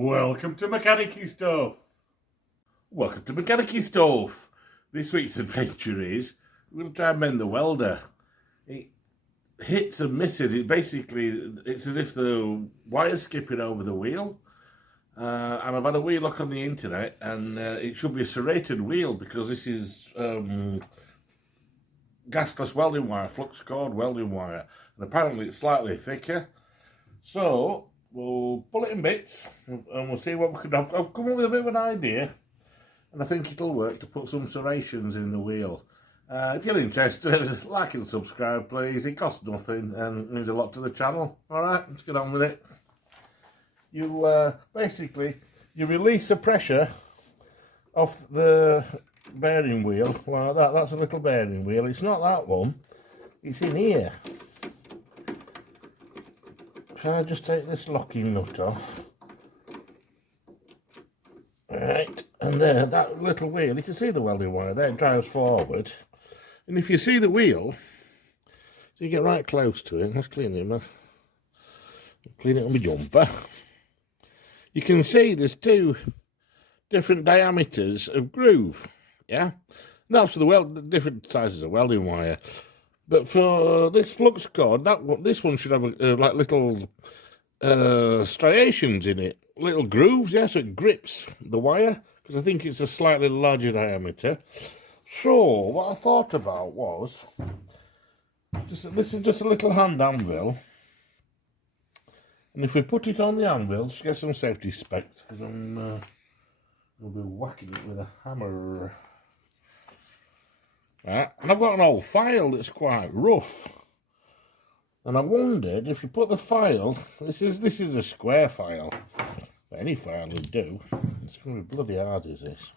Welcome to Mechanicy Stuff. Welcome to Mechanicy Stuff. This week's adventure is we're going to try and mend the welder. It hits and misses. It's as if the wire's skipping over the wheel. And I've had a wee look on the internet, and it should be a serrated wheel because this is gasless welding wire, flux cord welding wire, and apparently it's slightly thicker. So we'll pull it in bits and we'll see what we could have. I've come up with a bit of an idea, and I think it'll work to put some serrations in the wheel. If you're interested, like and subscribe please. It costs nothing and means a lot to the channel. Alright, let's get on with it. You basically you release the pressure off the bearing wheel like that. That's a little bearing wheel. It's not that one, it's in here. So I just take this locking nut off. Right, and there, that little wheel, you can see the welding wire there, it drives forward. And if you see the wheel, so you get right close to it, let's clean it, clean it on my jumper. You can see there's two different diameters of groove, yeah? And that's for the different sizes of welding wire. But for this flux cord, this one should have like little striations in it, little grooves, yeah, so it grips the wire, because I think it's a slightly larger diameter. So what I thought about was, this is just a little hand anvil, and if we put it on the anvil, just get some safety specs, because I'm going to be whacking it with a hammer. Right. And I've got an old file that's quite rough, and I wondered if you put the file, this is a square file, but any file would do. It's going to be bloody hard, is this?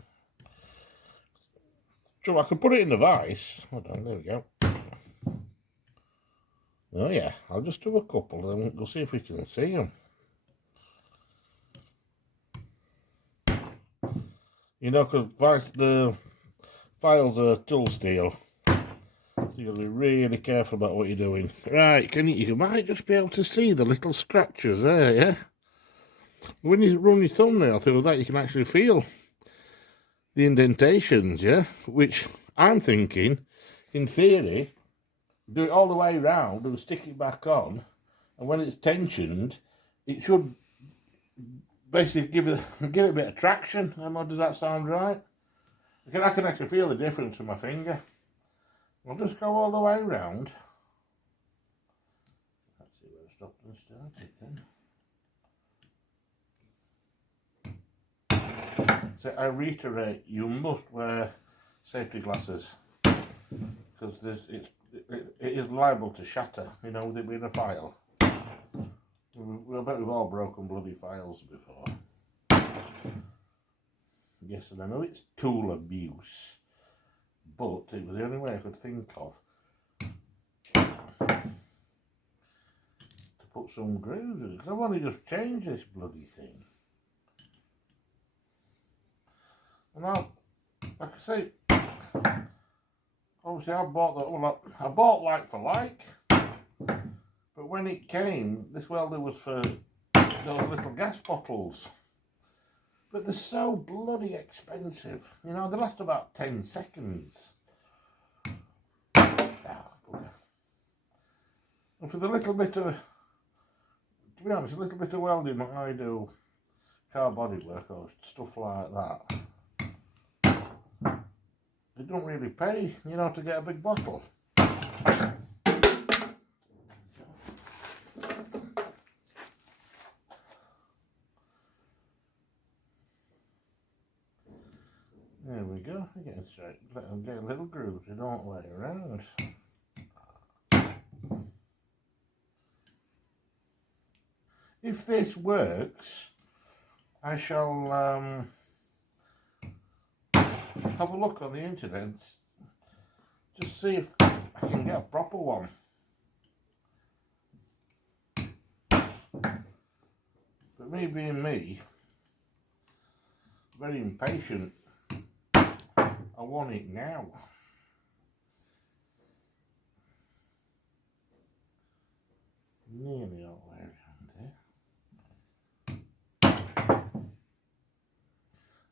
So I can put it in the vise. Hold on, there we go. Oh yeah, I'll just do a couple and we'll see if we can see them. You know, because the files are tool steel, so you've got to be really careful about what you're doing. Right, you might just be able to see the little scratches there, yeah? When you run your thumbnail through that, you can actually feel the indentations, yeah? Which I'm thinking, in theory, do it all the way round and stick it back on, and when it's tensioned, it should basically give it a bit of traction. Does that sound right? I can actually feel the difference in my finger. We'll just go all the way around. Let's see where I stopped and started then. So I reiterate, you must wear safety glasses, because it is liable to shatter, you know, with it being a file. I bet we've all broken bloody files before. Yes, and I know it's tool abuse, but it was the only way I could think of to put some grooves in it, because I've only just changed this bloody thing. And like I say, obviously I bought like for like, but when it came, this welder was for those little gas bottles. But they're so bloody expensive. You know, they last about 10 seconds. And for the little bit of, to be honest, a little bit of welding that I do, car bodywork or stuff like that, it don't really pay, you know, to get a big bottle. There we go, we're getting straight. Let them get little grooves, they don't lay around. If this works, I shall have a look on the internet, just see if I can get a proper one. But me being me, very impatient, I want it now. Nearly all the way around here.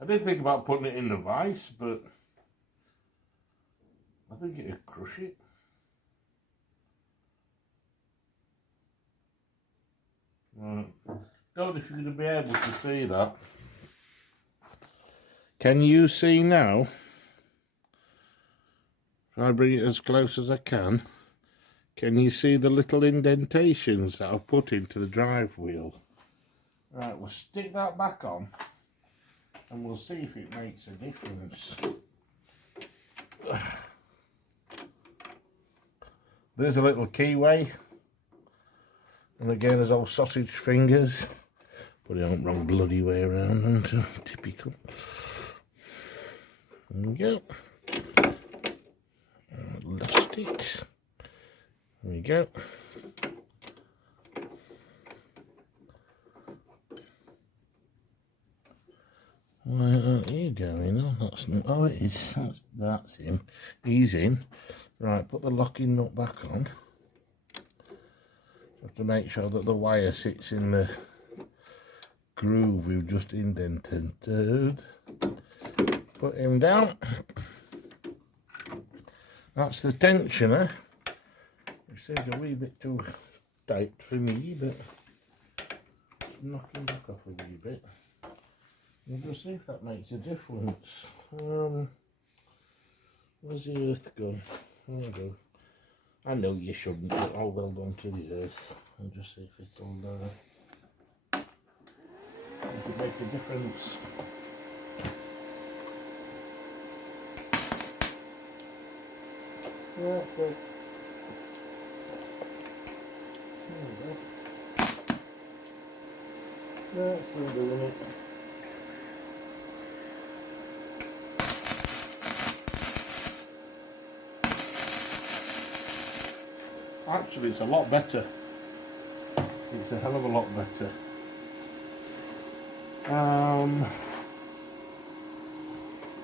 I did think about putting it in the vise, but I think it'd crush it. Right. Don't know if you're going to be able to see that. Can you see now? If I bring it as close as I can you see the little indentations that I've put into the drive wheel? Right, we'll stick that back on and we'll see if it makes a difference. There's a little keyway, and again there's all sausage fingers. Put it on the wrong bloody way around, and typical. There we go. Lost it. There we go. Why aren't you going? Oh, that's not. Oh, it is. That's him. He's in. Right, put the locking nut back on. Have to make sure that the wire sits in the groove we've just indented. Put him down. That's the tensioner. It seems a wee bit too tight for me, but knock him back off a wee bit. We'll just see if that makes a difference. Where's the earth gone? There we go. I know you shouldn't, but I'll weld onto the earth. I'll just see if it'll make a difference. Yeah, good. That's still doing it. Actually, it's a lot better. It's a hell of a lot better.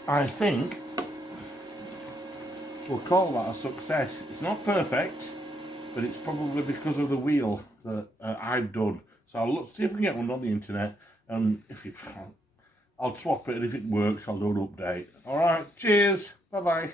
I think we'll call that a success. It's not perfect, but it's probably because of the wheel that I've done. So I'll see if I can get one on the internet, and if it, I'll swap it, and if it works, I'll do an update. All right, cheers, bye bye.